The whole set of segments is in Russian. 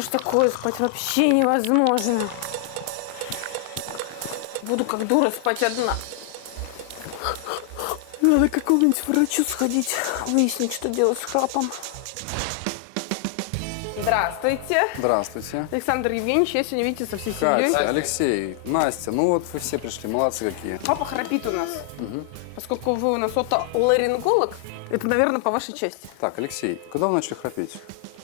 что ж такое, спать вообще невозможно. Буду как дура спать одна. Надо к какому-нибудь врачу сходить, выяснить, что делать с храпом. Здравствуйте. Здравствуйте. Александр Евгеньевич, я сегодня, видите, со всей семьей. Катя, Алексей, Настя, ну вот вы все пришли, молодцы какие. Папа храпит у нас. Поскольку вы у нас отоларинголог, это, наверное, по вашей части. Так, Алексей, когда вы начали храпеть?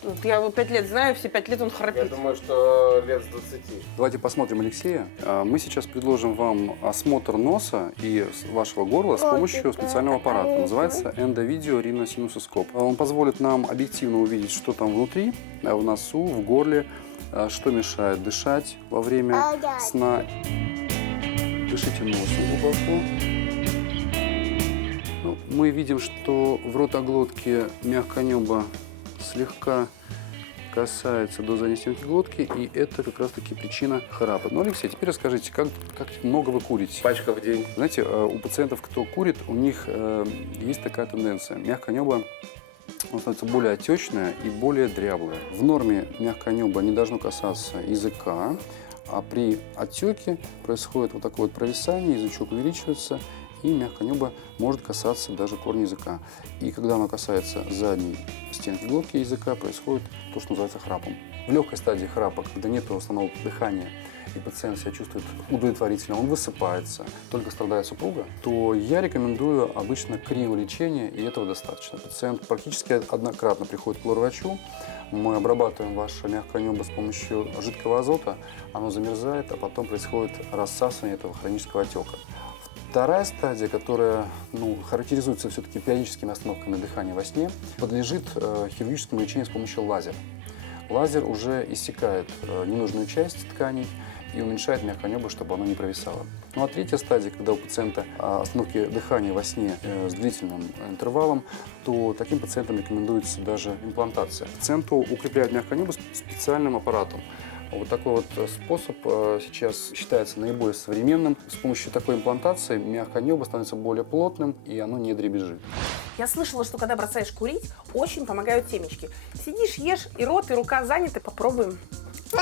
Вот я его 5 лет знаю, все 5 лет он храпит. Я думаю, что лет с 20. Давайте посмотрим Алексея. Мы сейчас предложим вам осмотр носа и вашего горла с помощью специального аппарата. Называется эндовидеориносинусоскоп. Он позволит нам объективно увидеть, что там внутри, в носу, в горле, что мешает дышать во время сна. Дышите носом глубоко. Ну, мы видим, что в ротоглотке мягкое небо слегка касается до задней стенки глотки, и это как раз-таки причина храпа. Ну, Алексей, теперь расскажите, как много вы курите? Пачка в день. Знаете, у пациентов, кто курит, у них есть такая тенденция. Мягкое небо становится более отечное и более дряблое. В норме мягкое небо не должно касаться языка, а при отеке происходит вот такое вот провисание, язычок увеличивается, и мягкое небо может касаться даже корня языка. И когда оно касается задней стенки глотки языка, происходит то, что называется храпом. В легкой стадии храпа, когда нет остановок дыхания, и пациент себя чувствует удовлетворительно, он высыпается, только страдает супруга, то я рекомендую обычно криолечение, и этого достаточно. Пациент практически однократно приходит к лор-врачу, мы обрабатываем ваше мягкое небо с помощью жидкого азота, оно замерзает, а потом происходит рассасывание этого хронического отека. Вторая стадия, которая характеризуется все-таки периодическими остановками дыхания во сне, подлежит хирургическому лечению с помощью лазера. Лазер уже иссякает ненужную часть тканей и уменьшает мягкое небо, чтобы оно не провисало. Ну а третья стадия, когда у пациента остановки дыхания во сне с длительным интервалом, то таким пациентам рекомендуется даже имплантация. Пациенту укрепляют мягкое небо специальным аппаратом. Вот такой вот способ сейчас считается наиболее современным. С помощью такой имплантации мягкое небо становится более плотным, и оно не дребезжит. Я слышала, что когда бросаешь курить, очень помогают семечки. Сидишь, ешь, и рот, и рука заняты, попробуем. Да.